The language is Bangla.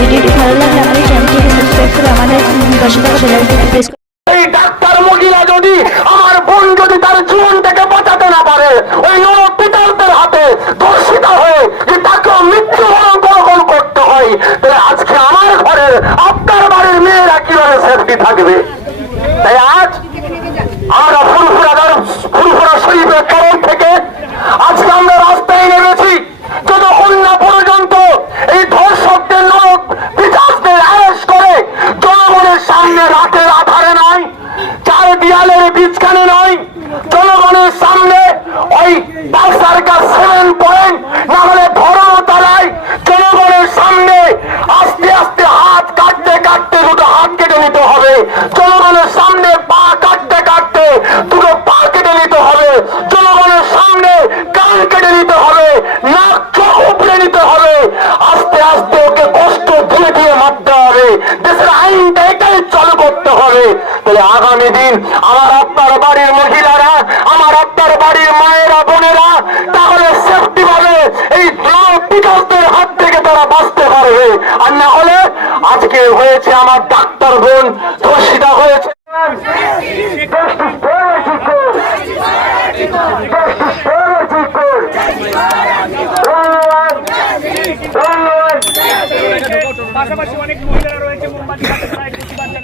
ভিডিওটি ভালো লাগলে আমাদের চ্যানেলটিকে সাবস্ক্রাইব করে আমাদের পাশে থাকা বেল আইকনটি প্রেস করুন। এই ডাক্তার মহিলা যদি আমার বোন যদি তার জীবন থেকে বাঁচাতে না পারে, ওই পিতারদের হাতে ধর্ষিত হয়ে যে তাকেও মৃত্যুবরণ গ্রহণ করতে হয়, তাহলে আজকে আমার ঘরের আপনার বাড়ির মেয়েরা কিভাবে সেফটি থাকবে? তাই আজ আমরা ফুরফুরা শরীফের তরফ থেকে আজকে আমরা রাস্তায় নেমেছি, যতক্ষণ না পর্যন্ত এই ধর্ষকদের পিতারদের অ্যারেস্ট করে জনগণের সামনে রাতের আধারে নয়, চার দেয়ালের বীজখানে নয়, জনগণের সামনে ওই সার্কাস 7 পয়েন্ট না হলে ধর্মতলায় জনগণের সামনে আস্তে আস্তে হাত কাটতে কাটতে দুটো হাত কেটে নিতে হবে, জনগণের সামনে পা কাটতে কাটতে দুটো পা কেটে নিতে হবে, জনগণের সামনে কান কেটে নিতে হবে, নাক চোখ উপড়ে নিতে হবে, আস্তে আস্তে ওকে কষ্ট দিয়ে দিয়ে মারতে হবে, দেশের আইনটা এটাই চালু করতে হবে। তাহলে আগামী দিন আমার আপনার বাড়ির মহিলারা, আমার আপনার বাড়ির মায়েরা বোনেরা তাহলে সেফটি ভাবে এই পিতারদের হাত থেকে তারা বাঁচতে পারবে। আর না হলে আজকে হয়েছে আমার ডাক্তার বোন ধর্ষিতা হয়েছে, পাশাপাশি অনেক মহিলারা